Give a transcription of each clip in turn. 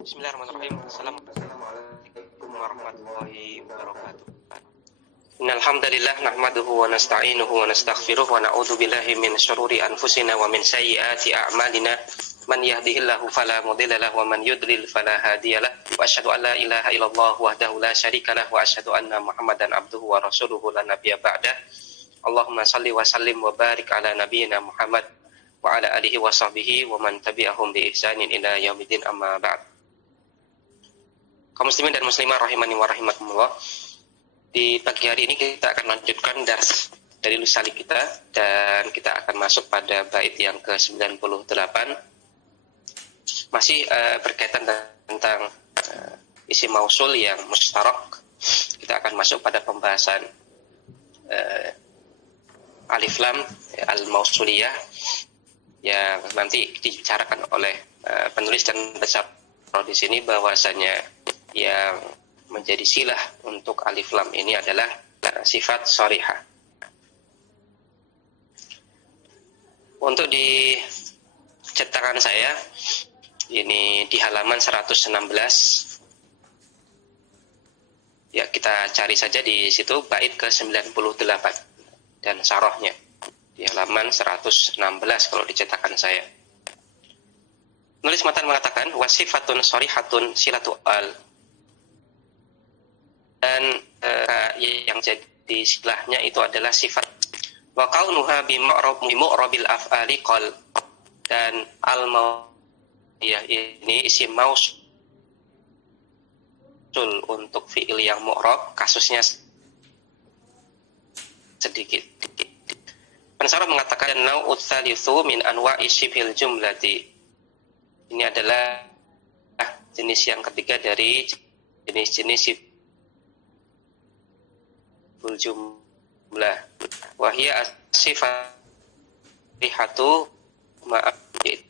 Bismillahirrahmanirrahim. Assalamualaikum warahmatullahi wabarakatuh. Innal hamdalillah nahmaduhu wa nasta'inuhu wa nastaghfiruh wa na'udzu billahi min syururi anfusina wa min sayyiati a'malina. Man yahdihillahu fala mudilla lahu wa man yudlil fala hadiyalah. Wa asyhadu an la ilaha illallah wahdahu la syarikalah wa asyhadu anna Muhammadan abduhu wa rasuluhu la nabiyya ba'dah. Allahumma shalli wa sallim wa barik ala nabiyyina Muhammad wa ala alihi wa sahbihi wa man tabi'ahum bi ihsanin ila yaumiddin, amma ba'd. Kaum muslimin dan muslimah rahimani wa rahimakumullah. Di pagi hari ini kita akan lanjutkan dars dari Lusali kita, dan kita akan masuk pada bait yang ke-98. Masih berkaitan tentang isim mausul yang mustarak. Kita akan masuk pada pembahasan alif lam al-mausuliyah yang nanti dibicarakan oleh penulis dan peserta di sini, bahwasanya yang menjadi silah untuk alif lam ini adalah sifat sharihah. Untuk di cetakan saya ini di halaman 116. Ya, kita cari saja di situ bait ke-98 dan syarahnya di halaman 116 kalau di cetakan saya. Nulis matan mengatakan wasifatun sharihatun silatu al, dan yang jadi silahnya itu adalah sifat. Wa kaunuha bi mu'rabil af'ali qal, dan al-mawiyah ini isim mausul untuk fi'il yang mu'rab, kasusnya sedikit. Pensarah mengatakan nau'ut tsalitsu min anwa'i shibhil jumlati. Ini adalah jenis yang ketiga dari jenis-jenis jumlah. Wahia sifat rihatu ma'abid.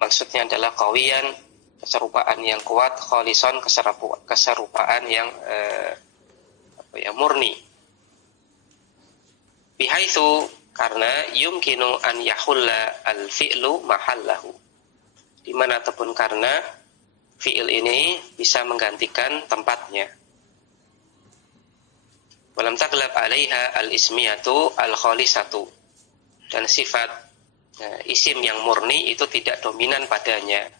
Maksudnya adalah qawiyan, keserupaan yang kuat, kholison, keserupaan yang murni. Bihaitsu, karena yumkinu an yahulla al-fi'lu mahallahu, di mana ataupun karena fi'il ini bisa menggantikan tempatnya. Walam taglab alaiha al-ismiyatu al-khalisatu, dan sifat isim yang murni itu tidak dominan padanya.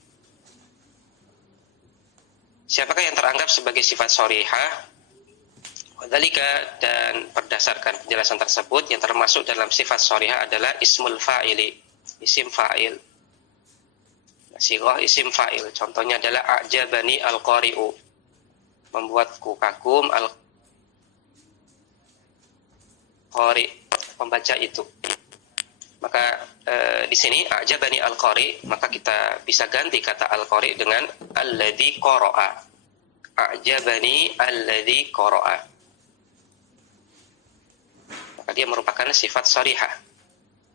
Siapakah yang teranggap sebagai sifat sharihah? Wadhalika, dan berdasarkan penjelasan tersebut, yang termasuk dalam sifat sharihah adalah ismul fa'ili, isim fa'il. Sighah isim fa'il, contohnya adalah a'jabani al-qari'u, membuatku kagum al-qari, pembaca itu. Maka di sini a'jabani al-qari, maka kita bisa ganti kata al-qari dengan alladzi qara'a. A'jabani alladzi qara'a. Maka dia merupakan sifat sharihah.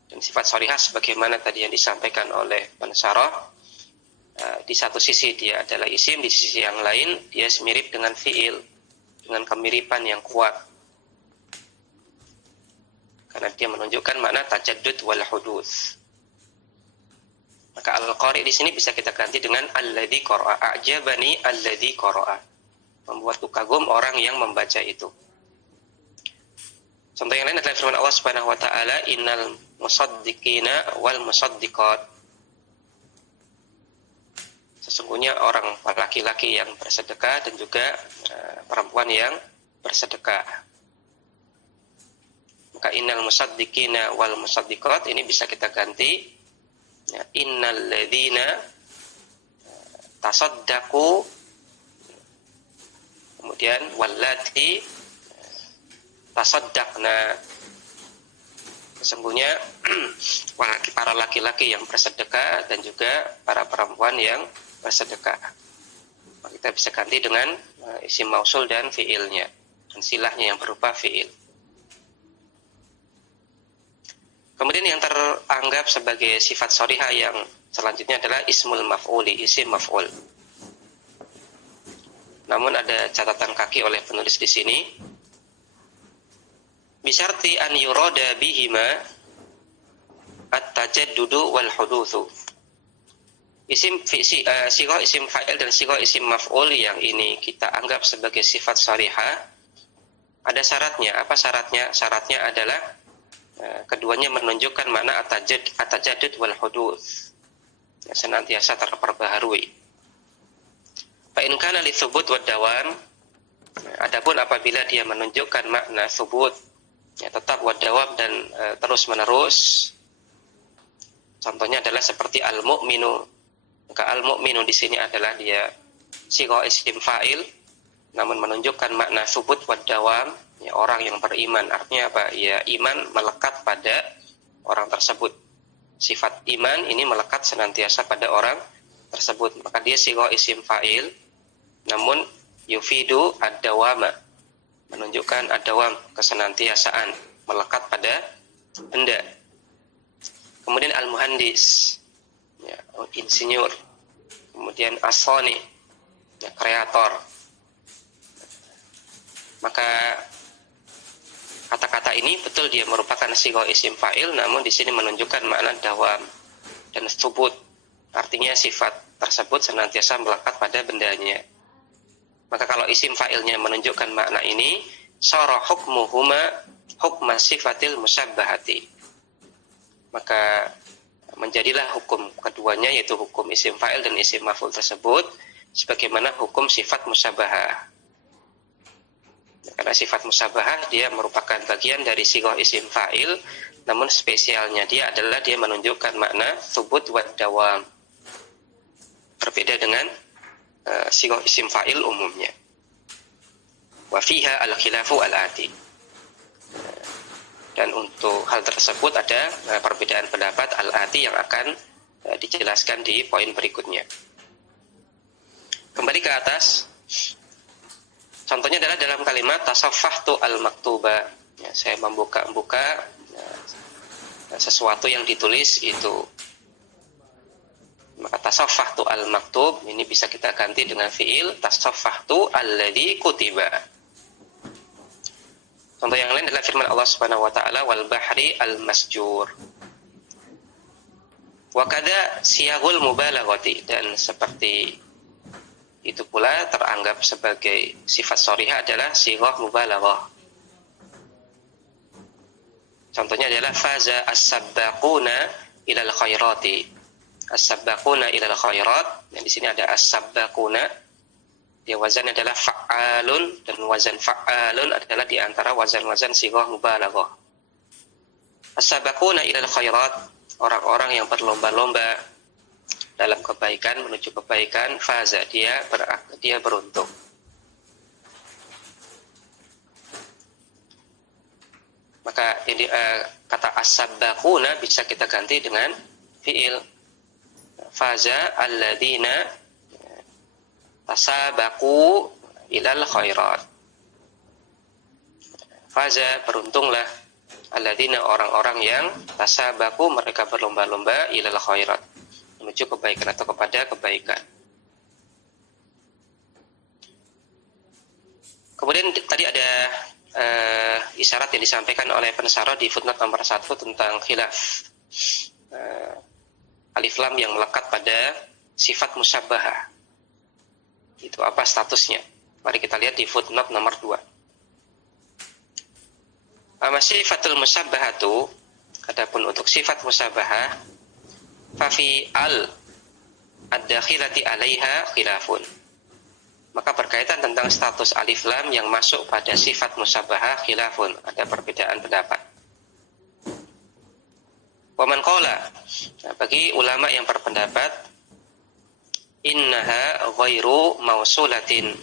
Dan sifat sharihah sebagaimana tadi yang disampaikan oleh pensyarah, di satu sisi dia adalah isim, di sisi yang lain dia mirip dengan fi'il, dengan kemiripan yang kuat. Karena dia menunjukkan makna tajaddud wal huduts. Maka al-qari di sini bisa kita ganti dengan alladzi qara'a. A'jabani alladzi qara'a, membuatku kagum orang yang membaca itu. Contoh yang lain adalah firman Allah Subhanahu wa taala, innal musaddiqina wal musaddiqat. Sesungguhnya orang laki-laki yang bersedekah dan juga perempuan yang bersedekah. Maka innal musaddiqina wal musaddiqat ini bisa kita ganti ya, innal ladzina tasaddaqu, kemudian wallati tasaddaqna. Sesungguhnya para laki-laki yang bersedekah dan juga para perempuan yang bersedekah. Maka kita bisa ganti dengan isim mausul dan fiilnya, dan silahnya yang berupa fiil. Kemudian yang teranggap sebagai sifat sharihah yang selanjutnya adalah ismul maf'uli, isim maf'ul. Namun ada catatan kaki oleh penulis di sini. Bisyarti an yurada bihima at-tajaddudu wal hudutsu. Sighah isim fa'il dan sighah isim maf'ul yang ini kita anggap sebagai sifat sharihah, ada syaratnya. Apa syaratnya? Syaratnya adalah keduanya menunjukkan makna at-tajaddud wal huduts, senantiasa terperbaharui. Fa in kana li thubut wad dawam, adapun apabila dia menunjukkan makna thubut, tetap wad dawam dan terus menerus, contohnya adalah seperti al-mu'minu. Maka al-mu'minu di sini adalah dia sighah isim fa'il namun menunjukkan makna thubut wad dawam, orang yang beriman. Artinya apa? Ya, iman melekat pada orang tersebut. Sifat iman ini melekat senantiasa pada orang tersebut. Maka dia sighah isim fa'il namun yufidu ad-dawama, menunjukkan ad-dawam, kesenantiasaan, melekat pada benda. Kemudian al-muhandis, insinyur. Kemudian as-sani, kreator. Maka kata-kata ini betul dia merupakan sighah isim fa'il, namun di sini menunjukkan makna dawam dan thubut. Artinya sifat tersebut senantiasa melekat pada bendanya. Maka kalau isim fa'ilnya menunjukkan makna ini, sara hukmuhuma hukma sifatil musabbahati, maka menjadilah hukum keduanya, yaitu hukum isim fa'il dan isim maf'ul tersebut sebagaimana hukum sifat musabbahah. Karena sifat musabbahah dia merupakan bagian dari sighah isim fa'il, namun spesialnya dia adalah dia menunjukkan makna thubut wad dawam. Berbeda dengan sighah isim fa'il umumnya. Wa fiha al-khilafu al-ati. Dan untuk hal tersebut ada perbedaan pendapat al-ati yang akan dijelaskan di poin berikutnya. Kembali ke atas. Contohnya adalah dalam kalimat tasaffahtu al-maktuba. Saya membuka-buka sesuatu yang ditulis itu. Maka tasaffahtu al-maktub ini bisa kita ganti dengan fi'il tasaffahtu alladzi kutiba. Contoh yang lain adalah firman Allah Subhanahu wa taala wal bahri al-masjur. Wa kadza siyagul mubalaghati, dan seperti itu pula teranggap sebagai sifat sharihah adalah sighah mubalaghah. Contohnya adalah faza as-sabbaquna ilal khairati. As-sabbaquna ilal khairat, dan di sini ada as-sabbaquna. Dia wazannya adalah fa'alun, dan wazan fa'alun adalah di antara wazan-wazan sighah mubalaghah. As-sabbaquna ilal khairat, orang-orang yang berlomba-lomba dalam kebaikan, menuju kebaikan. Faza, dia beruntung. Maka ini, kata as-sabbaquna bisa kita ganti dengan fi'il faza alladzina tasabaqu ilal khairat. Faza, beruntunglah, alladzina, orang-orang yang tasabaqu, mereka berlomba-lomba, ilal khairat, menuju kebaikan atau kepada kebaikan. Kemudian tadi ada isyarat yang disampaikan oleh pensarah di footnote nomor 1 tentang khilaf alif lam yang melekat pada sifat musabbahah. Itu apa statusnya? Mari kita lihat di footnote nomor 2. Amma sifatul musabbahatu, adapun untuk sifat musabbahah, fa fi ad-dakhilati 'alaiha khilafun. Maka berkaitan tentang status alif lam yang masuk pada sifat musabbahah khilafun, ada perbedaan pendapat. Wa man qala, bagi ulama yang berpendapat innaha ghairu mausulatin,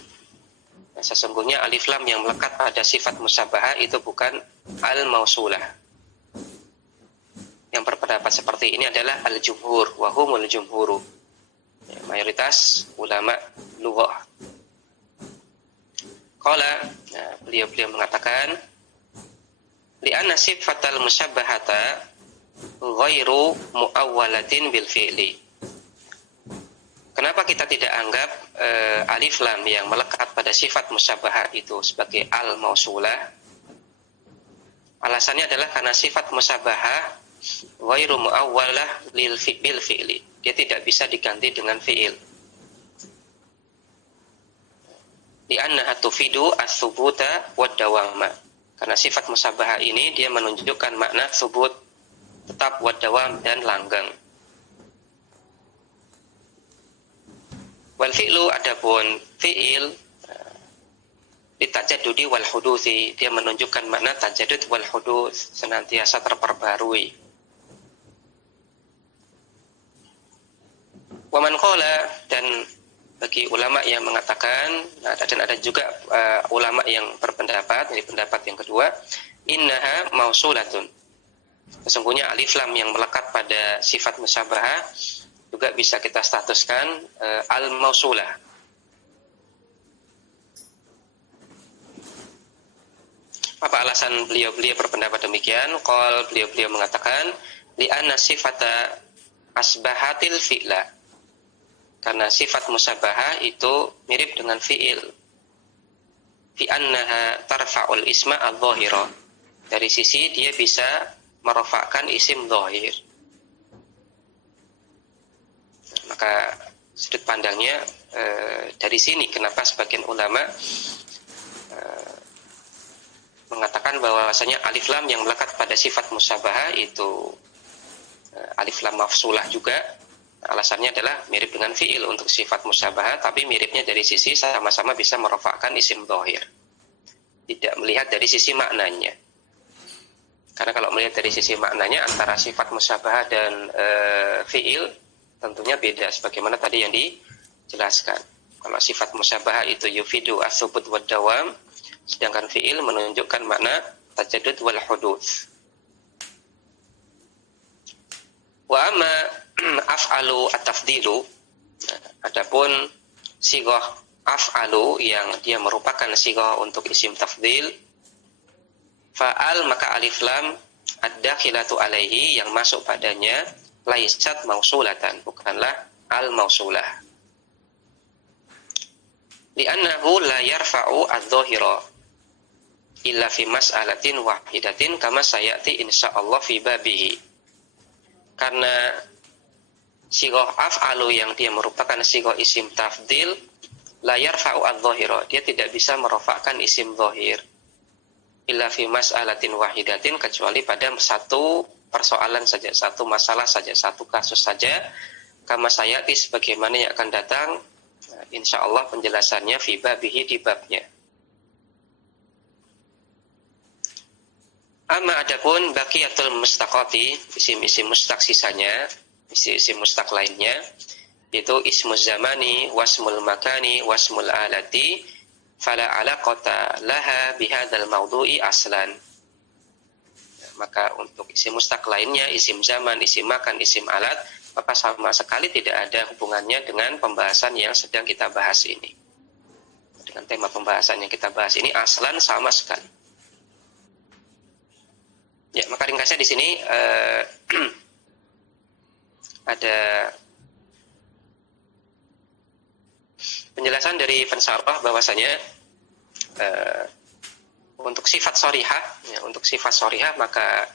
sesungguhnya alif lam yang melekat pada sifat musabbahah itu bukan al-mausulah. Yang berpendapat seperti ini adalah al-jumhur, wa humul jumhuru, mayoritas ulama lughah. Qala, beliau mengatakan li'anna sifatal musabbahata ghairu muawwalatin bil fi'li. Kenapa kita tidak anggap alif lam yang melekat pada sifat musabbahah itu sebagai al-mausulah? Alasannya adalah karena sifat musabbahah ghairu muawwalah bil fi'li. dia tidak bisa diganti dengan fi'il. Li'annaha tufidu ats-tsubuta wad-dawama. Karena sifat musyabahah ini dia menunjukkan makna tsubut, tetap, wad-dawam, dan langgeng. Wal fi'lu, adapun fi'il, litajaddudi wal hudusi, dia menunjukkan makna tajaddud wal hudus, senantiasa terperbarui. Wa man qala, dan bagi ulama yang mengatakan, dan ada juga ulama yang berpendapat, ini pendapat yang kedua, innaha mausulatun. Sesungguhnya alif lam yang melekat pada sifat musyabahah juga bisa kita statuskan al-mausulah. Apa alasan beliau berpendapat demikian? Beliau mengatakan li'anna sifata asbahatil fi'la. Karena sifat musyabahah itu mirip dengan fi'il. Fi'annaha tarfa'ul isma al-dhahira. Dari sisi dia bisa merofakkan isim dhahir. Maka sudut pandangnya dari sini kenapa sebagian ulama mengatakan bahwasanya alif lam yang melekat pada sifat musyabahah itu alif lam mafsulah juga. Alasannya adalah mirip dengan fi'il untuk sifat musyabahah, tapi miripnya dari sisi sama-sama bisa merofakkan isim dhahir. Tidak melihat dari sisi maknanya. Karena kalau melihat dari sisi maknanya antara sifat musyabahah dan fi'il tentunya beda, sebagaimana tadi yang dijelaskan. Kalau sifat musyabahah itu yufidu as-subut wad-dawam, sedangkan fi'il menunjukkan makna tajaddud wal huduts. Wa amma af'alu at-tafdilu, adapun sighah af'alu yang dia merupakan sighah untuk isim tafdil, fa'al maka alif lam ad-dakhilatu alaihi yang masuk padanya laisat mausulatan, bukanlah al-mausulah. Li'annahu la yarfa'u adz-dhahira illa fi mas'alatin wahidatin kama sayati insyaallah fi babihi. Karena sighah af'alu yang dia merupakan sighah isim tafdil la yarfa'u adz-dhahira, dia tidak bisa merofakkan isim dhahir illa fi mas'alatin wahidatin, kecuali pada satu persoalan saja, satu masalah saja, satu kasus saja, kama sayati sebagaimana yang akan datang insyaallah penjelasannya fi babihi, di babnya. Amma adapun baqiyatul mustaqati, isim-isim mustaq sisanya, isim mustaq lainnya, yaitu ismul zamani, wasmul makani, wasmul alati, fala alaqata laha bihadzal mawdu'i aslan. Maka untuk isim mustaq lainnya, isim zaman, isim makan, isim alat, maka sama sekali tidak ada hubungannya dengan pembahasan yang sedang kita bahas ini. Dengan tema pembahasan yang kita bahas ini aslan sama sekali. Ya, maka ringkasnya di sini ada penjelasan dari pensarah bahwasanya untuk sifat shorihah, ya, untuk sifat shorihah maka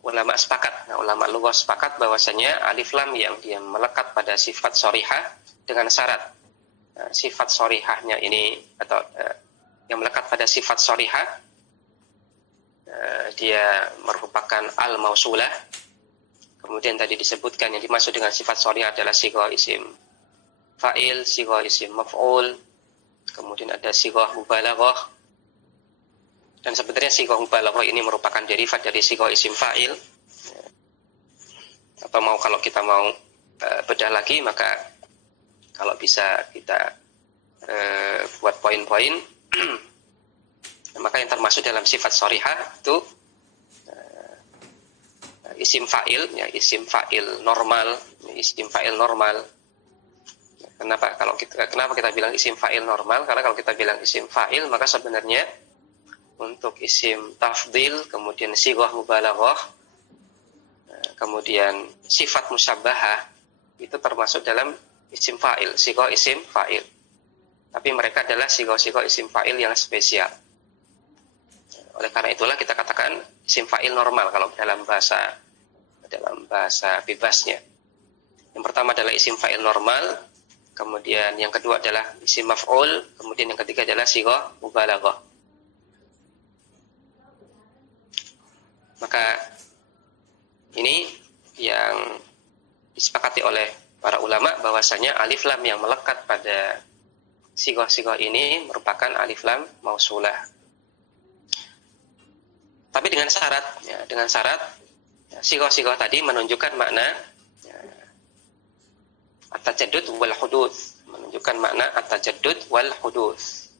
ulama sepakat, ulama lughah sepakat bahwasanya alif lam yang dia melekat pada sifat shorihah dengan syarat sifat shorihahnya ini atau yang melekat pada sifat shorihah dia merupakan al-mausulah. Kemudian tadi disebutkan yang dimaksud dengan sifat shorihah adalah sighah isim fa'il, sighah isim maf'ul, kemudian ada sighah mubalaghah. Dan sebenarnya sighah mubalaghah ini merupakan derivat dari sighah isim fa'il. Atau kalau kita mau bedah lagi, maka kalau bisa kita buat poin-poin, maka yang termasuk dalam sifat shorihah itu isim fa'il, ya, isim fa'il normal, isim fa'il normal. Kenapa kita bilang isim fa'il normal? Karena kalau kita bilang isim fa'il, maka sebenarnya untuk isim tafdil, kemudian sighah mubalaghah, kemudian sifat musyabahah itu termasuk dalam isim fa'il, sighah isim fa'il. Tapi mereka adalah sighah-sighah isim fa'il yang spesial. Oleh karena itulah kita katakan isim fa'il normal kalau dalam bahasa dalam bahasa bebasnya. Yang pertama adalah isim fa'il normal, kemudian yang kedua adalah isim maf'ul, kemudian yang ketiga adalah sighah mubalaghah. Maka ini yang disepakati oleh para ulama bahwasanya alif lam yang melekat pada sighah-sighah ini merupakan alif lam mausulah. Tapi dengan syarat, ya, sighah-sighah tadi menunjukkan makna at-tajaddud wal huduts, menunjukkan makna at-tajaddud wal huduts,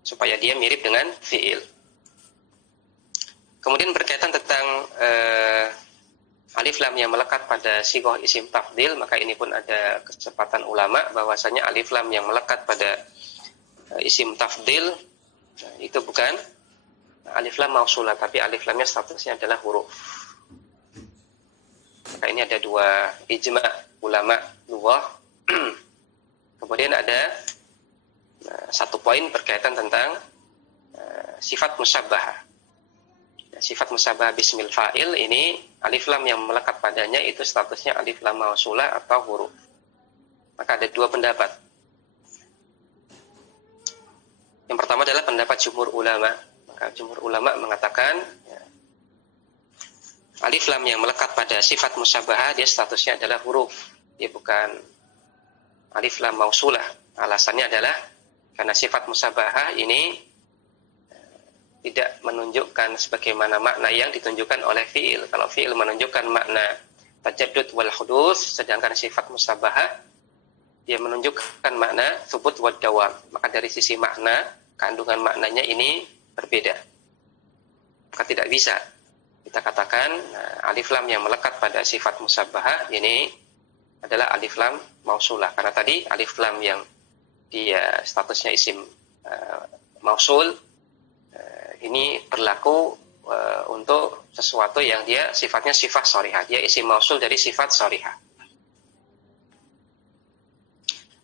supaya dia mirip dengan fi'il. Kemudian berkaitan tentang alif lam yang melekat pada sighah isim tafdil, maka ini pun ada kesepakatan ulama bahwasanya alif lam yang melekat pada isim tafdil itu bukan alif lam mausulah, tapi alif lamnya statusnya adalah huruf. Maka ini ada dua ijma ulama lughah. Kemudian ada satu poin berkaitan tentang sifat musyabbahah. Sifat musyabbah bismil fa'il ini alif lam yang melekat padanya itu statusnya alif lam mausulah atau huruf. Maka ada dua pendapat. Yang pertama adalah pendapat jumhur ulama. Maka jumhur ulama mengatakan alif lam yang melekat pada sifat musyabbah dia statusnya adalah huruf. Dia bukan alif lam mausulah. Alasannya adalah karena sifat musyabbah ini tidak menunjukkan sebagaimana makna yang ditunjukkan oleh fi'il. Kalau fi'il menunjukkan makna tajaddud wal huduts, sedangkan sifat musyabbahah dia menunjukkan makna tsubut wad dawam. Maka dari sisi makna, kandungan maknanya ini berbeda. Maka tidak bisa kita katakan alif lam yang melekat pada sifat musyabbahah ini adalah alif lam mausulah. Karena tadi alif lam yang dia statusnya isim mausul ini berlaku untuk sesuatu yang dia sifatnya sifat sharihah. Dia isim mausul dari sifat sharihah.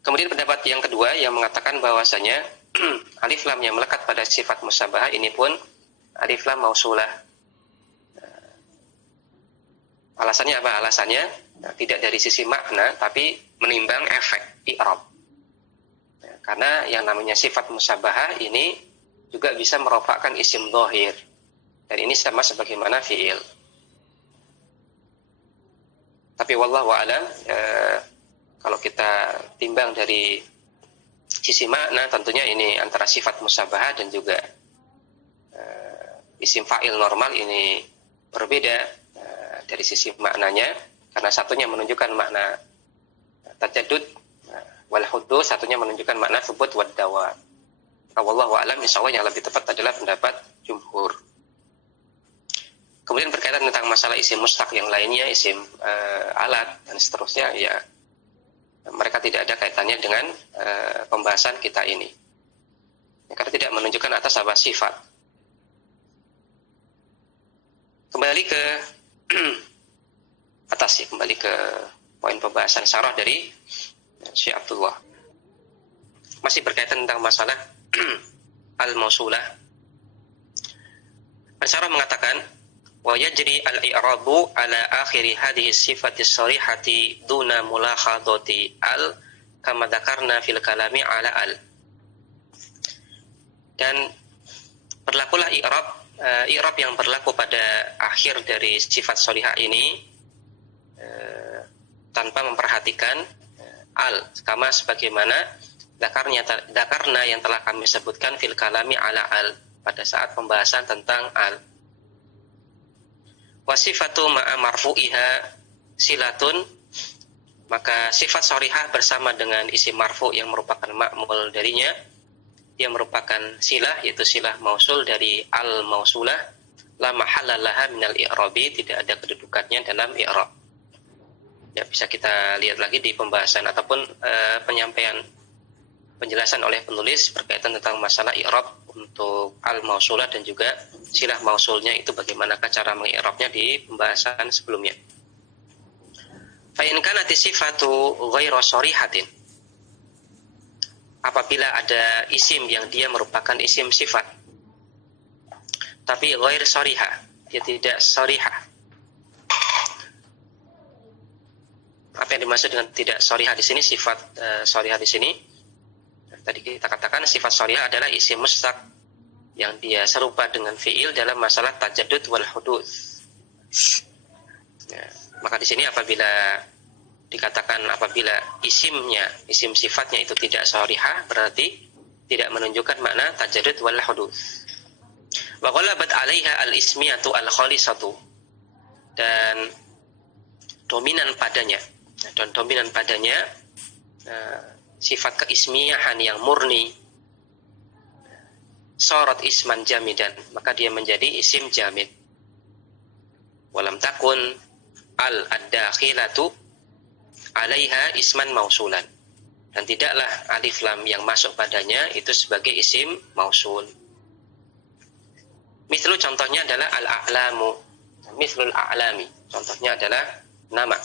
Kemudian pendapat yang kedua yang mengatakan bahwasanya alif lam yang melekat pada sifat musyabbahah ini pun alif lam mausulah. Alasannya apa? Alasannya tidak dari sisi makna, tapi menimbang efek i'rab. Karena yang namanya sifat musyabbahah ini juga bisa merofakkan isim dhahir. Dan ini sama sebagaimana fi'il. Tapi wallahu a'lam, kalau kita timbang dari sisi makna, tentunya ini antara sifat musyabbahah dan juga isim fa'il normal ini berbeda dari sisi maknanya. Karena satunya menunjukkan makna tajaddud wal huduts, satunya menunjukkan makna tsubut wad dawam. Wallahu a'lam, insyaallah yang lebih tepat adalah pendapat jumhur. Kemudian berkaitan tentang masalah isim mustaq yang lainnya, isim alat dan seterusnya, ya mereka tidak ada kaitannya dengan pembahasan kita ini. Karena tidak menunjukkan atas apa sifat. Kembali ke atas ya, kembali ke poin pembahasan syarah dari Syekh Abdullah. Masih berkaitan tentang masalah al-mausulah. Al-Syarah mengatakan wa yajri al-i'rabu ala akhiri hadhihi sifati sharihati duna mulakhadati al kama dzakarna fil kalami ala al. Dan berlakulah i'rab yang berlaku pada akhir dari sifat sharihah ini tanpa memperhatikan al, kama sebagaimana Dakarna yang telah kami sebutkan fil kalami ala al, pada saat pembahasan tentang al. Wasifatu ma'a marfu'iha silatun, maka sifat sharihah bersama dengan isim marfu yang merupakan ma'mul darinya, dia merupakan silah, yaitu silah mausul dari al mausulah, la mahalla laha minal i'rabi, tidak ada kedudukannya dalam i'rab. Ya, bisa kita lihat lagi di pembahasan ataupun penjelasan oleh penulis berkaitan tentang masalah i'rab untuk al-mausulah dan juga silah mausulnya itu bagaimanakah cara mengi'rabnya di pembahasan sebelumnya. Fa in kanat sifatu ghairu sharihatin, apabila ada isim yang dia merupakan isim sifat tapi ghair sharihah, dia tidak sharihah. Apa yang dimaksud dengan tidak sharihah di sini? Sifat sharihah di sini tadi kita katakan sifat sharihah adalah isim mustaq yang dia serupa dengan fiil dalam masalah tajaddud wal huduts. Ya, maka di sini apabila dikatakan apabila isim sifatnya itu tidak sharihah, berarti tidak menunjukkan makna tajaddud wal huduts. Wa ghalabat 'alaiha al-ismiyatu al-khalisatu, dan dominan padanya sifat keismiyahan yang murni, sorot isman jamidan, maka dia menjadi isim jamid. Walam takun al-dakhilatu 'alaiha isman mausulan, dan tidaklah alif lam yang masuk padanya itu sebagai isim mausul. Mislu contohnya adalah al-a'lamu, mislul a'lami, contohnya adalah nama.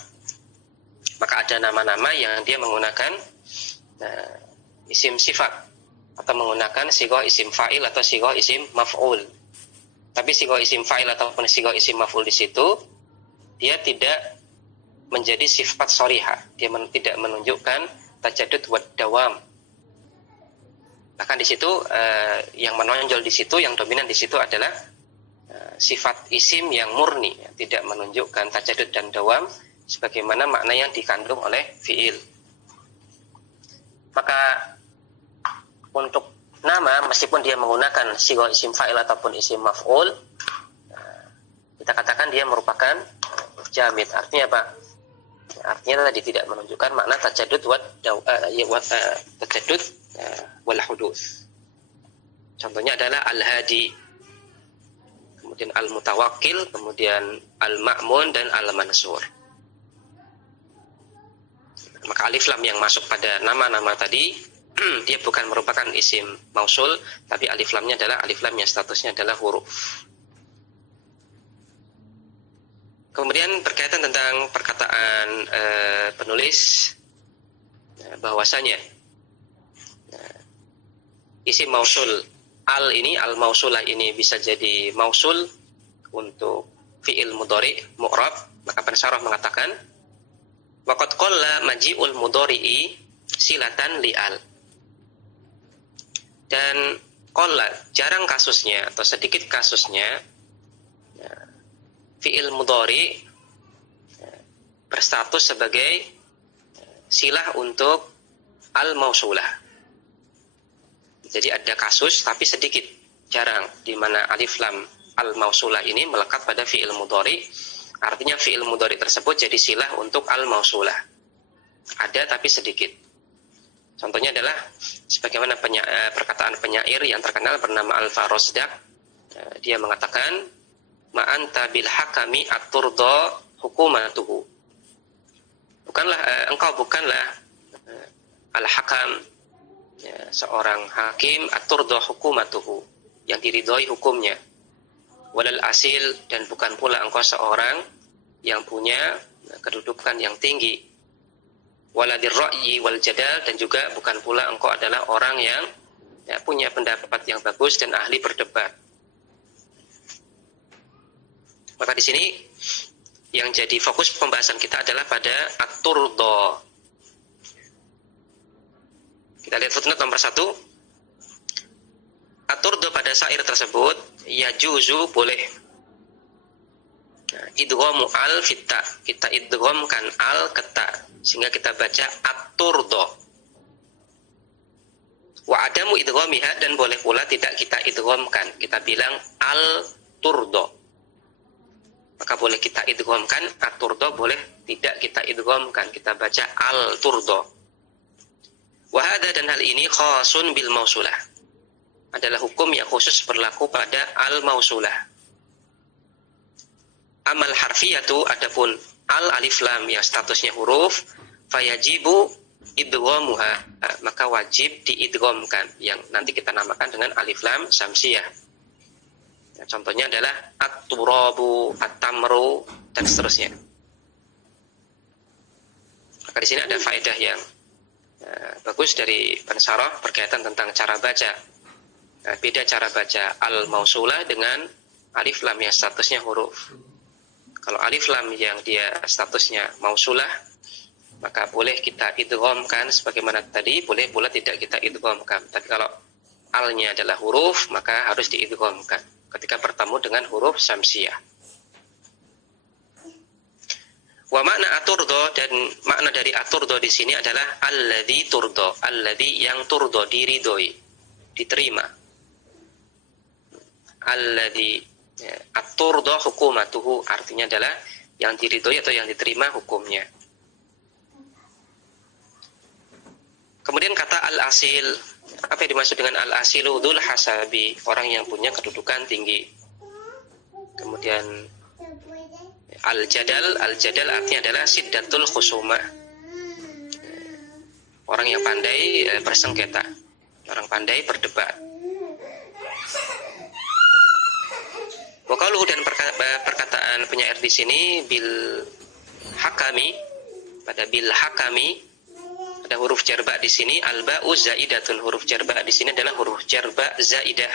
Maka ada nama-nama yang dia menggunakan isim sifat atau menggunakan sighah isim fa'il atau sighah isim maf'ul. Tapi sighah isim fa'il ataupun sighah isim maf'ul di situ dia tidak menjadi sifat sharihah, dia tidak menunjukkan tajaddud wad dawam. Bahkan di situ yang menonjol di situ, yang dominan di situ adalah sifat isim yang murni, tidak menunjukkan tajaddud dan dawam sebagaimana makna yang dikandung oleh fiil. Maka untuk nama, meskipun dia menggunakan sighah isim fa'il ataupun isim maf'ul, kita katakan dia merupakan jamid. Artinya apa? Artinya tadi tidak menunjukkan makna tajaddud wal huduts. Contohnya adalah al-hadi, kemudian al-mutawakkil, kemudian al-ma'mun dan al-mansur. Maka alif lam yang masuk pada nama-nama tadi dia bukan merupakan isim mausul, tapi alif lamnya adalah alif lam yang statusnya adalah huruf. Kemudian berkaitan tentang perkataan penulis bahwasanya isim mausul al-mausulah ini bisa jadi mausul untuk fi'il mudhari mu'rab, maka pensyarah mengatakan waqad qalla maji'ul mudhari'i silatan li'al. Dan qalla jarang kasusnya atau sedikit kasusnya fi'il mudhari berstatus sebagai silah untuk al-mausulah. Jadi ada kasus tapi sedikit, jarang, di mana alif lam al-mausulah ini melekat pada fi'il mudhari. Artinya fi'il mudhari tersebut jadi silah untuk al-mausulah. Ada tapi sedikit. Contohnya adalah sebagaimana perkataan penyair yang terkenal bernama Al-Farosdak. Dia mengatakan, ma anta bil hakami at-turda hukumatuhu. Engkau bukanlah al-hakam, seorang hakim, at-turda hukumatuhu, yang diridhoi hukumnya. Walal asil, dan bukan pula engkau seorang yang punya kedudukan yang tinggi. Waladir ra'yi wal jadal, dan juga bukan pula engkau adalah orang yang punya pendapat yang bagus dan ahli berdebat. Maka di sini yang jadi fokus pembahasan kita adalah pada at-turda. Kita lihat footnote nomor 1. At-turda pada syair tersebut yajuzu boleh idghamu al fitta, kita idghamkan al keta sehingga kita baca at-turda. Wa adamu idghamiha, dan boleh pula tidak kita idghamkan, kita bilang al-turda. Maka boleh kita idghamkan at-turda, boleh tidak kita idghamkan, kita baca al-turda. Wa hadza, dan hal ini khasun bil mausulah, adalah hukum yang khusus berlaku pada al-mausulah. Amal harfiyatu, adapun al-alif lam yang statusnya huruf, fayajibu idghamuha, maka wajib diidghamkan, yang nanti kita namakan dengan alif lam syamsiyah. Nah, contohnya adalah at-turabu, at-tamru, dan seterusnya. Maka di sini ada faedah yang bagus dari pensyarah berkaitan tentang cara baca. Beda cara baca al-mausulah dengan alif lam yang statusnya huruf. Kalau alif lam yang dia statusnya mausulah, maka boleh kita idghamkan sebagaimana tadi, boleh pula tidak kita idghamkan. Tapi kalau alnya adalah huruf, maka harus diidghamkan ketika bertemu dengan huruf syamsiyah. Wa makna aturdo, dan makna dari aturdo di sini adalah alladzi turdo, alladzi yang turdo, diridhoi, diterima. Alladzi aturdo hukumatuhu, artinya adalah yang diridhoi atau yang diterima hukumnya. Kemudian kata al-asil, apa yang dimaksud dengan al-asilu? Dzul hasabi, orang yang punya kedudukan tinggi. Kemudian al-jadal artinya adalah siddatul khusumah, orang yang pandai bersengketa, orang pandai berdebat. Waqaluhu, dan perkataan penyair di sini bil hakami, pada bil hakami ada huruf jar ba di sini, al ba'u zaidatun, huruf jar ba di sini adalah huruf jar ba zaidah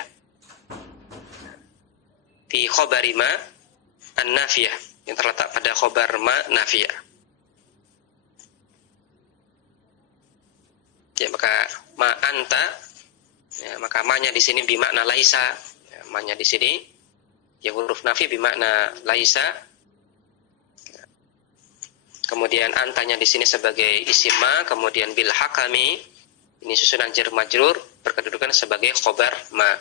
fi khabari ma an-nafiyah, yang terletak pada khobar ma nafiyah. Ya, maka ma anta, ya, maka ma-nya di sini bimakna laisa, ya, ma-nya di sini ya huruf nafi bimakna laisa. Kemudian antanya di sini sebagai isim ma, kemudian bil hakami ini susunan jar majrur berkedudukan sebagai khobar ma.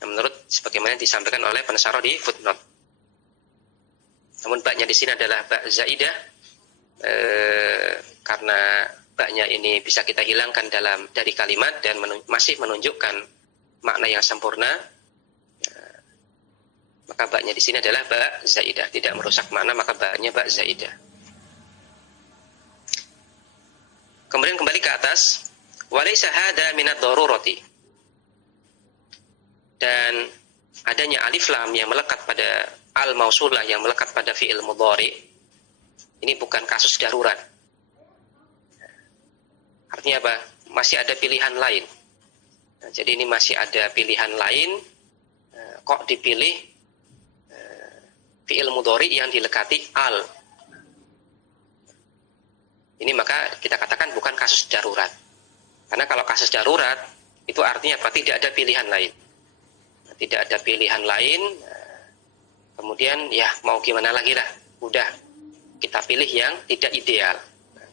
Menurut sebagaimana disampaikan oleh pensyarah di footnote. Namun baknya di sini adalah bak zaidah, karena baknya ini bisa kita hilangkan dari kalimat dan masih menunjukkan makna yang sempurna, maka baknya di sini adalah bak zaidah, tidak merusak makna, maka baknya bak zaidah. Kemudian kembali ke atas, walaysa hada minad darurati, dan adanya alif lam yang melekat pada al-mausulah, yang melekat pada fi'il mudhari, ini bukan kasus darurat. Artinya apa? Masih ada pilihan lain. Nah, jadi ini masih ada pilihan lain, kok dipilih fi'il mudhari yang dilekati al. Ini maka kita katakan bukan kasus darurat. Karena kalau kasus darurat, itu artinya apa? Tidak ada pilihan lain. Tidak ada pilihan lain, kemudian ya mau gimana lagi lah, udah kita pilih yang tidak ideal.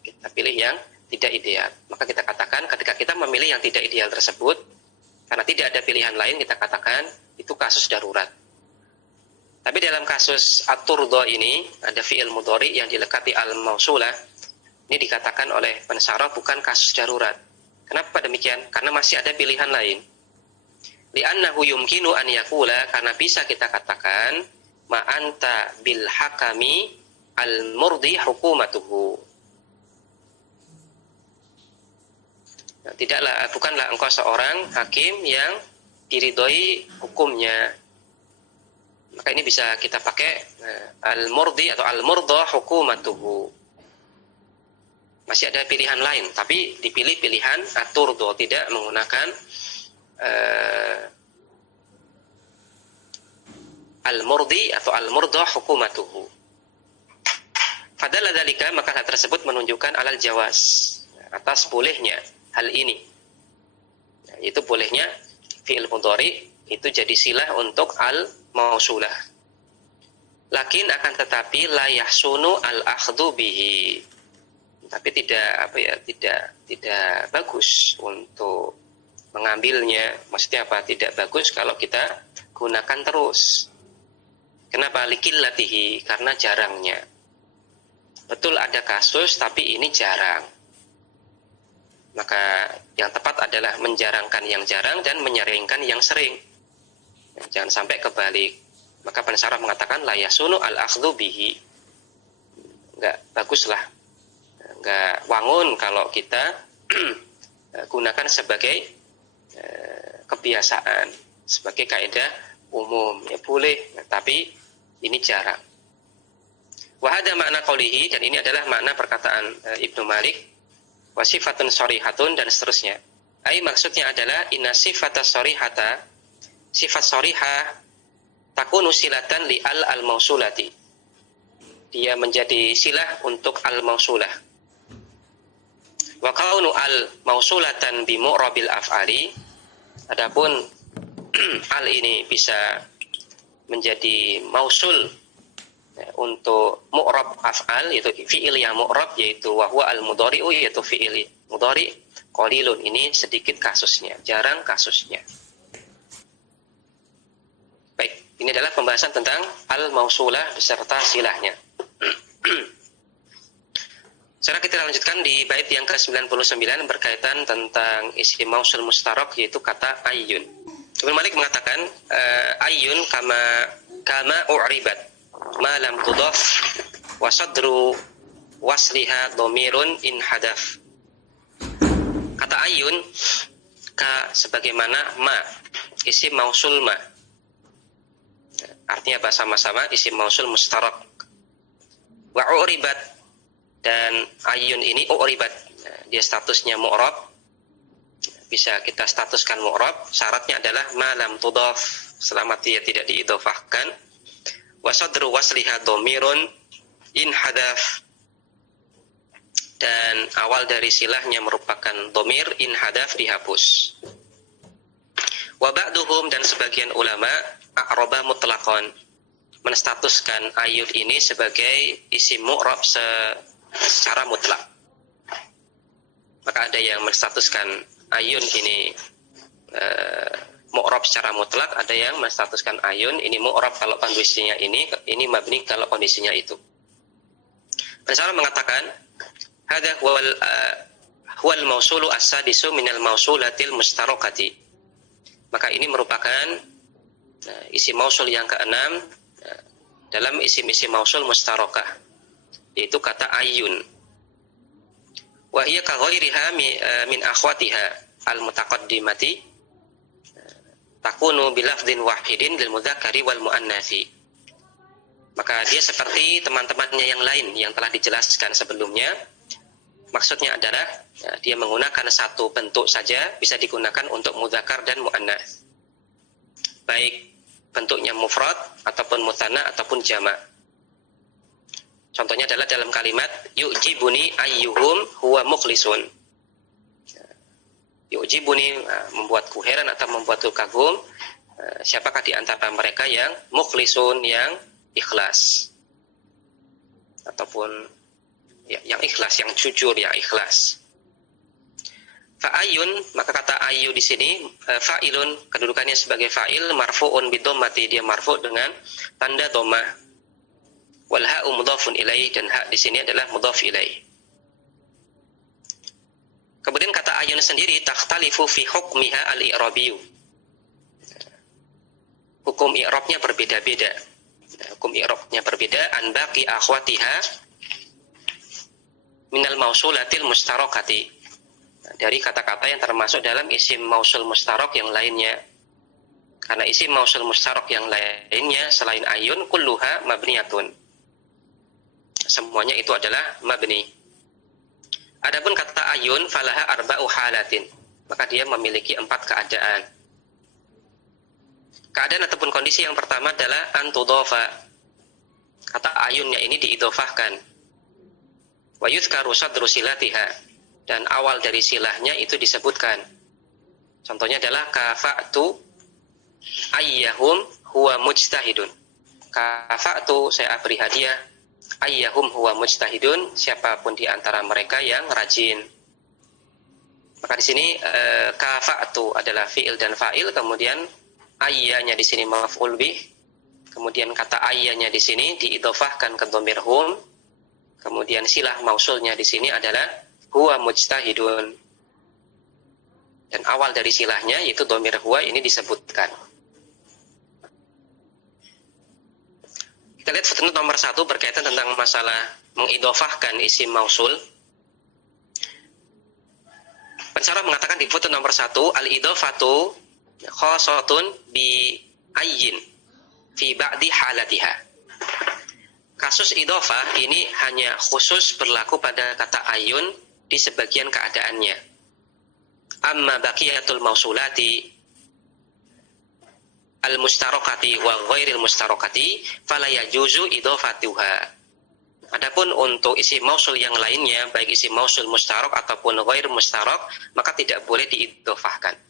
Kita pilih yang tidak ideal. Maka kita katakan ketika kita memilih yang tidak ideal tersebut, karena tidak ada pilihan lain, kita katakan itu kasus darurat. Tapi dalam kasus at-turdo ini, ada fi'il mudhari yang dilekati al-mausulah, ini dikatakan oleh pensyarah bukan kasus darurat. Kenapa demikian? Karena masih ada pilihan lain. Li'annahu yumkinu an yakula, karena bisa kita katakan ma anta bil hakami al murdi hukumatuhu. Nah, bukanlah engkau seorang hakim yang diridhoi hukumnya. Maka ini bisa kita pakai al murdi atau al murda hukumatuhu. Masih ada pilihan lain, tapi dipilih pilihan aturdo, tidak menggunakan al-murdi atau al-murdah hukumatuhu. Fadalla dzalika, maka hal tersebut menunjukkan alal jawas, atas bolehnya hal ini. Itu bolehnya fi'il mudhari itu jadi silah untuk al-mausulah. Lakin akan tetapi la yahsunu al-akhdhu bihi. Tapi tidak bagus untuk mengambilnya. Maksudnya apa? Tidak bagus kalau kita gunakan terus. Kenapa? Likillatihi, karena jarangnya. Betul ada kasus, tapi ini jarang. Maka yang tepat adalah menjarangkan yang jarang dan menyeringkan yang sering. Jangan sampai kebalik. Maka pensyarah mengatakan la yasunu al-akhdhu bihi. Enggak baguslah, enggak wangun kalau kita gunakan sebagai kebiasaan, sebagai kaidah umum. Ya boleh, tapi ini jarang. Wa hadza makna qaulihi, dan ini adalah makna perkataan Ibnu Malik, wa sifatun sharihatun, dan seterusnya. Ai maksudnya adalah inna sifata sharihata, sifat sharihah takunu silatan li al-mausulati. Dia menjadi silah untuk al-mausulah. Wa kaunu al-mausulatan bi mu'rabil af'ali. Adapun al ini bisa menjadi mausul untuk mu'rab af'al, yaitu fi'il yang mu'rab, yaitu wa huwa al-mudhari'u, yaitu fi'il mudhari'. Qalilun, ini sedikit kasusnya, jarang kasusnya. Baik, ini adalah pembahasan tentang al-mausulah beserta silahnya. Sekarang kita lanjutkan di bait yang ke-99 berkaitan tentang isim mausul mustarok, yaitu kata ayyun. Ibnu Malik mengatakan ayyun kama u'ribat ma lam tudaf wa sadru wasliha dhamirun in hadaf. Kata ayyun sebagaimana ma, isim mausul ma. Artinya apa? Sama-sama isim mausul mustarok. Wa u'ribat, dan ayyun ini u'ribat, dia statusnya mu'rab, bisa kita statuskan mu'rab. Syaratnya adalah ma lam tudaf, selama dia tidak diidhofahkan. Wa sadru wasliha dhamirun in hadaf, dan awal dari silahnya merupakan dhamir in hadaf, dihapus. Wa ba'duhum, dan sebagian ulama a'raba mutlaqan, menstatuskan ayyun ini sebagai isim mu'rab secara mutlak. Maka ada yang menstatuskan ayyun ini mu'rab secara mutlak, ada yang menstatuskan ayyun ini mu'rab kalau kondisinya ini mabni kalau kondisinya itu. Pensyarah mengatakan hadza huwal mausulu as-sadisu minal mausulatil mustarakati. Maka ini merupakan isim mausul yang keenam dalam isim-isim mausul mustarakah, yaitu kata ayyun. Wa hiya ka ghairiha min akhwatiha al-mutaqaddimati takunu bilafdhin wahidin lil mudzakkari wal muannatsi. Maka dia seperti teman-temannya yang lain yang telah dijelaskan sebelumnya. Maksudnya adalah dia menggunakan satu bentuk saja, bisa digunakan untuk mudzakkar dan muannats. Baik bentuknya mufrad ataupun mutsanna ataupun jamak. Contohnya adalah dalam kalimat yu'jibuni ayyuhum huwa mukhlisun. Yu'jibuni, membuatku heran atau membuatku kagum, siapakah di antara mereka yang mukhlisun, yang ikhlas, ataupun yang ikhlas, yang jujur, yang ikhlas. Fa'ayun, maka kata ayu di sini fa'ilun, kedudukannya sebagai fa'il, marfu'un bidommati, dia marfu' dengan tanda dhammah. Wal ha'u mudhafun ilaih, dan ha di sini adalah mudhaf ilaih. Kemudian kata ayun sendiri takhtalifu fi hukmiha al-i'rabiyyu. Hukum i'rabnya berbeda-beda. Hukum i'rabnya berbeda an baqi akhwatiha minal mausulatil mustarakati, dari kata-kata yang termasuk dalam isim mausul mustarok yang lainnya. Karena isim mausul mustarok yang lainnya selain ayun kulluha mabniyatun, semuanya itu adalah mabni. Adapun kata ayun falaha arba'u halatin, maka dia memiliki 4 keadaan. Keadaan ataupun kondisi yang pertama adalah antudhofa, kata ayunnya ini diidhofahkan. Wa yuzkaru sadru silatiha, dan awal dari silahnya itu disebutkan. Contohnya adalah kafa'tu ayyahum huwa mujtahidun. Kafa'tu, saya beri hadiah, ayyahum huwa mujtahidun, siapapun di antara mereka yang rajin. Maka di sini kafa'tu adalah fi'il dan fa'il, kemudian ayyanya di sini maf'ul bih, kemudian kata ayyanya di sini diidhofahkan ke dhamir hum, kemudian silah mausulnya di sini adalah huwa mujtahidun, dan awal dari silahnya yaitu dhamir huwa ini disebutkan. Kita lihat footnote nomor 1 berkaitan tentang masalah mengidhofahkan isim mausul. Pensyarah mengatakan di footnote nomor 1, al-idhofatu khasatun bi ayyin fi ba'di halatiha. Kasus idhofah ini hanya khusus berlaku pada kata ayun di sebagian keadaannya. Amma baqiyatul mausulati al-mustarokati wa ghairil mustarokati fala yajuzu idhofatuha. Adapun untuk isim mausul yang lainnya, baik isim mausul mustarok ataupun ghair mustarok, maka tidak boleh diidhofahkan.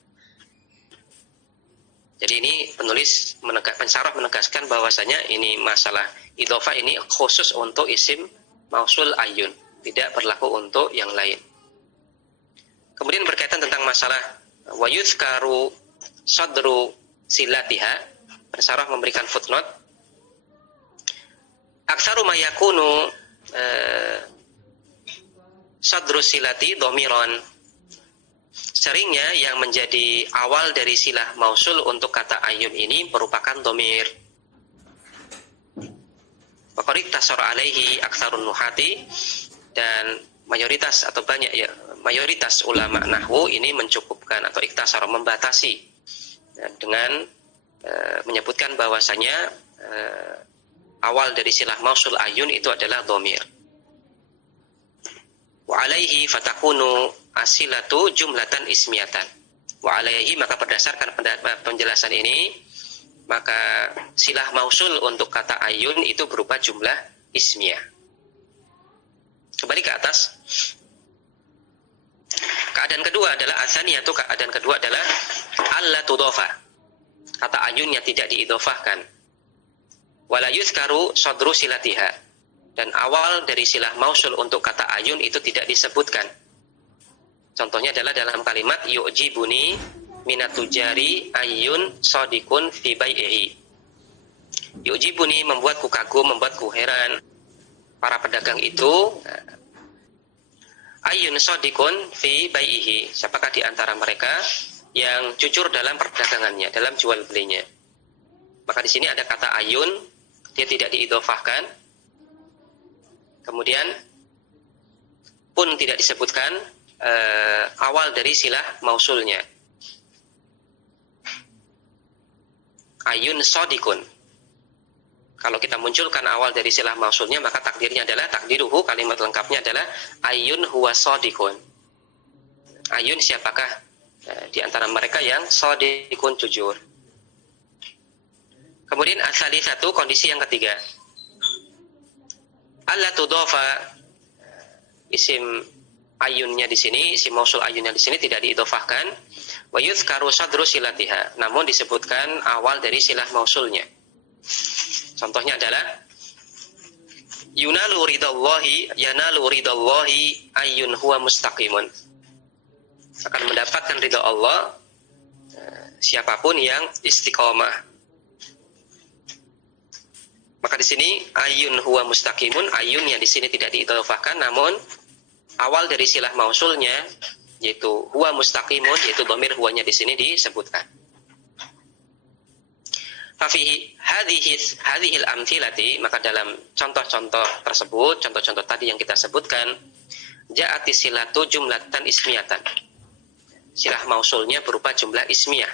Jadi ini penulis pensarah menegaskan bahwasanya ini masalah idhofah ini khusus untuk isim mausul ayun, tidak berlaku untuk yang lain. Kemudian berkaitan tentang masalah wa yuzkaru sadru silatiha, pensarah memberikan footnote, aksaru ma yakunu sadru silati dhamiran. Seringnya yang menjadi awal dari silah mausul untuk kata ayun ini merupakan dhamir. Faqad tasara alaihi aktsarun nuhati, dan mayoritas atau banyak ya, mayoritas ulama nahwu ini mencukupkan atau iktasar membatasi ya, dengan menyebutkan bahwasanya awal dari silah mausul ayun itu adalah dhamir. Wa alaihi fatakunu asilatu jumlatan ismiyatan. Wa alaihi, maka berdasarkan penjelasan ini, maka silah mausul untuk kata ayun itu berupa jumlah ismiyah. Kembali ke atas. Keadaan kedua adalah atsaniyatu, keadaan kedua adalah alla tudhofa. Kata ayunnya tidak diidhofahkan. Wala yuzkaru sadru silatiha, dan awal dari silah mausul untuk kata ayun itu tidak disebutkan. Contohnya adalah dalam kalimat yu'jibuni minatujari ayun sodikun fi bai'ihi. Yu'jibuni, membuatku kagum, membuatku heran para pedagang itu, ayun sodikun fi bai'ihi, siapakah di antara mereka yang jujur dalam perdagangannya, dalam jual belinya. Maka di sini ada kata ayun, dia tidak diidhofahkan. Kemudian pun tidak disebutkan awal dari silah mausulnya. Ayun sodikun. Kalau kita munculkan awal dari silah mausulnya, maka takdirnya adalah takdiruhu, kalimat lengkapnya adalah ayun huwa sodikun. Ayun siapakah di antara mereka yang sodikun, jujur. Kemudian asali satu, kondisi yang ketiga, alla tudhofa, isim ayunnya di sini, isim mausul ayunnya di sini tidak diidhofahkan. Wa yuzkaru sadru silatiha, namun disebutkan awal dari silah mausulnya. Contohnya adalah yanalu ridallahi ayun huwa mustaqimun, akan mendapatkan ridha Allah siapapun yang istiqomah. Maka di sini ayun huwa mustaqimun, ayun yang di sini tidak diidhofahkan, namun awal dari silah mausulnya yaitu huwa mustaqimun, yaitu dhamir huwanya di sini disebutkan. Fafihi hadhil amthilati, maka dalam contoh-contoh tersebut, contoh-contoh tadi yang kita sebutkan, ja'ati silatu jumlatan ismiyatan. Silah mausulnya berupa jumlah ismiyah.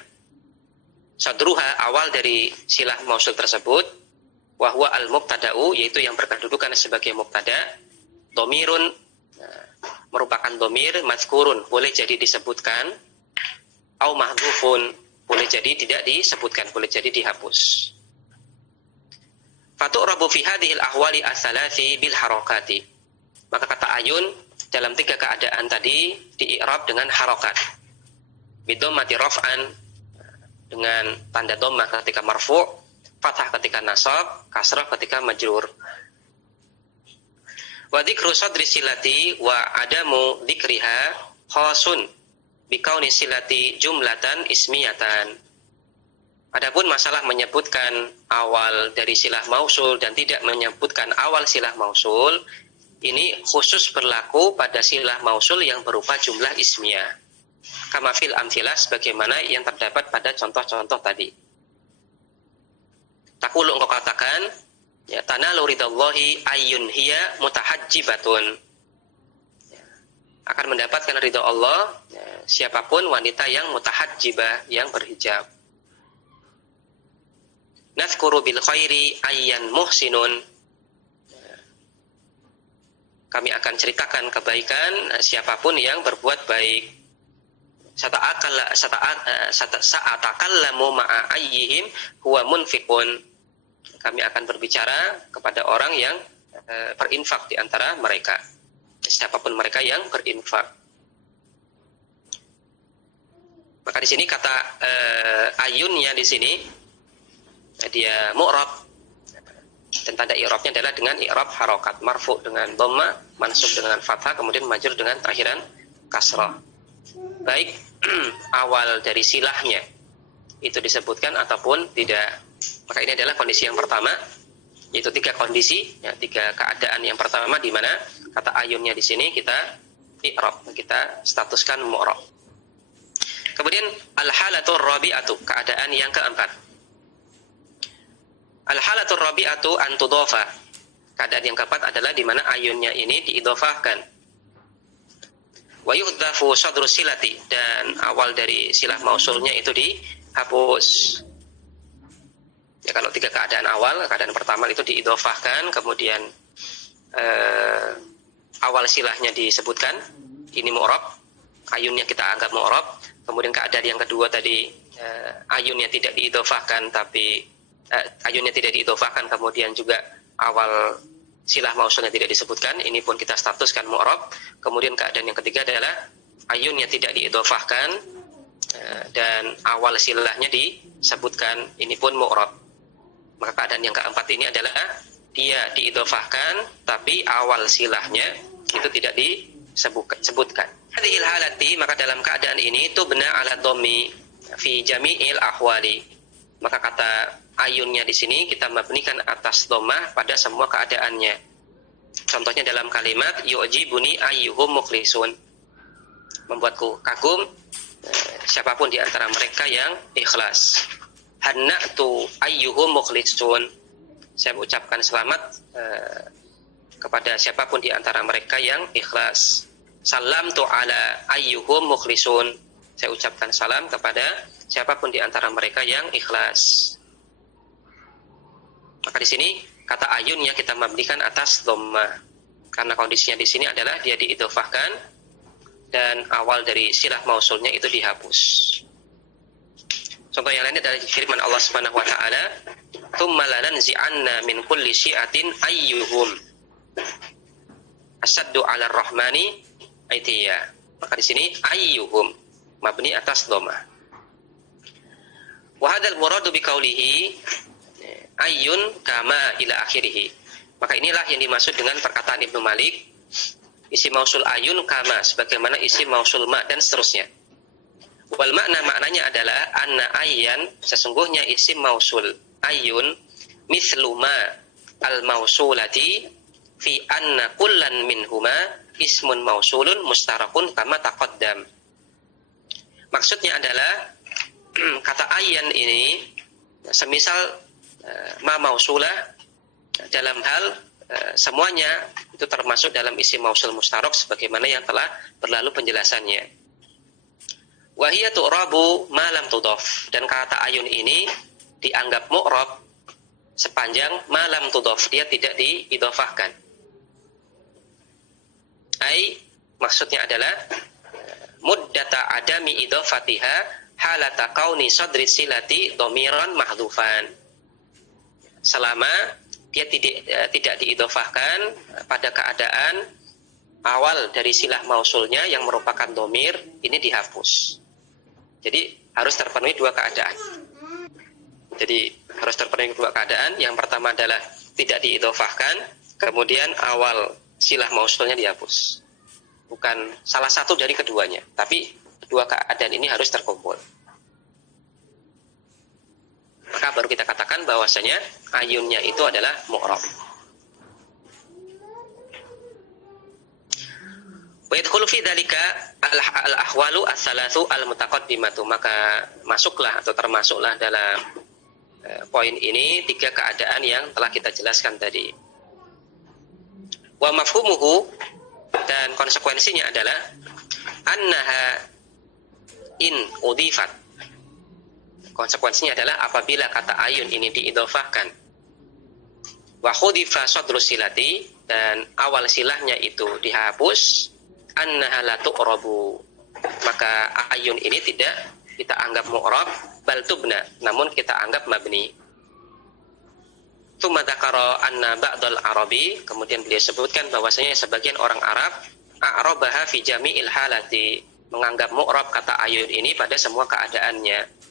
Sadruha, awal dari silah mausul tersebut, wa huwa al-mubtada'u, yaitu yang berkedudukan sebagai mubtada, dhamirun, merupakan dhamir mazkurun, boleh jadi disebutkan, au mahdhufun, boleh jadi tidak disebutkan, boleh jadi dihapus. Fatu'rabu fi hadhil ahwali as-salasi bil harakati, maka kata ayun dalam tiga keadaan tadi di-i'rab dengan harokat. Bidommati raf'an, dengan tanda dhammah ketika marfu', fathah ketika nasab, kasrah ketika majrur. Wa dzikru sadri silati wa adamu dzikriha khasun bikauni silati jumlatan ismiyatan. Adapun masalah menyebutkan awal dari silah mausul dan tidak menyebutkan awal silah mausul, ini khusus berlaku pada silah mausul yang berupa jumlah ismiyah. Kama fil amthilah, sebagaimana yang terdapat pada contoh-contoh tadi. Takulu, engkau katakan, ya, tanalu ridallahi ayyun hiya mutahajjibatun, akan mendapatkan ridha Allah ya, siapapun wanita yang mutahajjibah, yang berhijab. Nazkuru bil khairi ayyan muhsinun, kami akan ceritakan kebaikan siapapun yang berbuat baik. Sata'atakallamu ma'a ayyihim huwa munfiqun. Kami akan berbicara kepada orang yang berinfak di antara mereka. Siapapun mereka yang berinfak. Maka di sini kata ayunnya di sini dia mu'rab, dan tanda i'rabnya adalah dengan i'rab harokat, marfu dengan dhamma, mansub dengan fathah, kemudian majrur dengan akhiran kasrah. Baik awal dari silahnya itu disebutkan ataupun tidak. Maka ini adalah kondisi yang pertama, yaitu 3 kondisi, ya, 3 keadaan yang pertama di mana kata ayunnya di sini kita i'rab, kita statuskan mu'rab. Kemudian al-halatur rabi'atu, keadaan yang keempat. Al-halatur rabi'atu an tudhafa. Keadaan yang keempat adalah di mana ayunnya ini diidhofahkan. Wa yuhdhafu sadru silati, dan awal dari silah mausulnya itu dihapus. Ya, kalau 3 keadaan awal, keadaan pertama itu diidhofahkan, kemudian awal silahnya disebutkan, ini mu'rab, ayunnya kita anggap mu'rab. Kemudian keadaan yang kedua tadi ayunnya tidak diidhofahkan, tapi ayunnya tidak diidhofahkan, kemudian juga awal silah mausulnya tidak disebutkan, ini pun kita statuskan mu'rab. Kemudian keadaan yang ketiga adalah ayunnya tidak diidhofahkan dan awal silahnya disebutkan, ini pun mu'rab. Maka keadaan yang keempat ini adalah dia diidhofahkan tapi awal silahnya itu tidak disebutkan. Hadhil halati, maka dalam keadaan ini tubna ala dhammi fi jami'il ahwali. Maka kata ayunnya di sini kita mabnikan atas dhammah pada semua keadaannya. Contohnya dalam kalimat yu'jibuni ayyuhum mukhlisun. Membuatku kagum siapapun di antara mereka yang ikhlas. Hanna'tu ayyuhum mukhlisun. Saya ucapkan selamat kepada siapapun di antara mereka yang ikhlas. Salamtu ala ayyuhum mukhlisun. Saya ucapkan salam kepada siapapun di antara mereka yang ikhlas. Maka di sini kata ayunnya kita mabnikan atas dhamma, karena kondisinya di sini adalah dia diidhofahkan dan awal dari silah mausulnya itu dihapus. Contoh yang lain adalah firman Allah Subhanahu wa taala, "Tsumma lananzi'anna min kulli syi'atin ayyuhum asaddu 'ala ar-rahmani aitiya." Maka di sini ayyuhum mabni atas dhamma. Wa hadzal muradu biqaulihi ayyun kama ila akhirih. Maka inilah yang dimaksud dengan perkataan Ibnu Malik, isi mausul ayun kama sebagaimana isi mausul ma dan seterusnya. Wal maknanya adalah anna ayyan, sesungguhnya isi mausul ayun mislu ma al mausulati fi anna kullan minhuma ismun mausulun mustarakun kama taqaddam. Maksudnya adalah kata ayyan ini semisal ma mausulah dalam hal semuanya itu termasuk dalam isi mausul mustarak sebagaimana yang telah berlalu penjelasannya. Wa hiya tu'rabu ma lam tudhaf, dan kata ayun ini dianggap mu'rab sepanjang ma lam tudhaf, dia tidak diidhofahkan. Ai maksudnya adalah muddata adami idhofatiha halata kauni sadri silati dhamiran mahdhufan. Selama dia tidak diidhofahkan pada keadaan awal dari silah mausulnya yang merupakan dhamir ini dihapus. Jadi harus terpenuhi 2 keadaan. Yang pertama adalah tidak diidhofahkan, kemudian awal silah mausulnya dihapus. Bukan salah satu dari keduanya, tapi 2 keadaan ini harus terkumpul. Maka baru kita katakan bahwasanya ayunnya itu adalah mu'rab. Wa yadkhulu fi dzalika al-ahwalu ats-tsalatsu al-mutaqaddimatu, maka masuklah atau termasuklah dalam poin ini 3 keadaan yang telah kita jelaskan tadi. Wa mafhumuhu, dan konsekuensinya adalah annaha in udhifat. Konsekuensinya adalah apabila kata ayun ini diidhofahkan wa khudifa sadru silati, dan awal silahnya itu dihapus, annaha la tu'rabu, maka ayun ini tidak kita anggap mu'rab bal tubna, namun kita anggap mabni. Tsumma dzakara anna ba'dal arabi, kemudian beliau sebutkan bahwasanya sebagian orang Arab a'rabaha fi jami'il halati, menganggap mu'rab kata ayun ini pada semua keadaannya.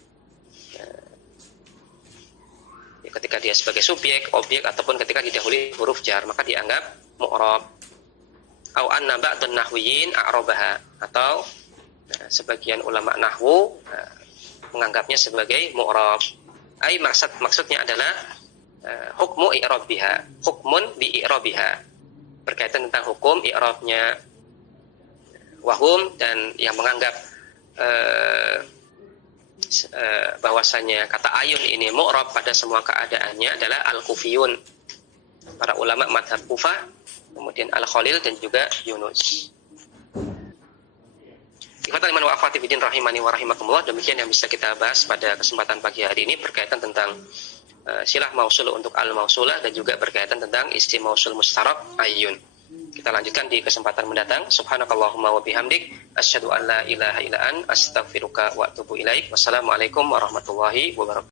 Ketika dia sebagai subjek, objek, ataupun ketika didahului huruf jar, maka dianggap mu'rab. Au anna ba'dun nahwiyin a'rabaha, atau sebagian ulama nahwu menganggapnya sebagai mu'rab. Ai maksudnya adalah hukmu i'rabiha, hukmun bi i'rabiha, berkaitan tentang hukum i'rabnya. Wahum, dan yang menganggap bahwasanya kata ayun ini mu'rab pada semua keadaannya adalah al-Kufiyun, para ulama madhab Kufah, kemudian Al-Khalil dan juga Yunus. Ikhwatal iman wa akhwati fiddin rahimani wa rahimakumullah, demikian yang bisa kita bahas pada kesempatan pagi hari ini berkaitan tentang silah mausul untuk al-mausulah, dan juga berkaitan tentang isim mausul mustarak ayun. Kita lanjutkan di kesempatan mendatang. Subhanakallahumma wa bihamdik, asyhadu an la ilaha illa anta, astaghfiruka wa atubu ilaik. Wassalamualaikum warahmatullahi wabarakatuh.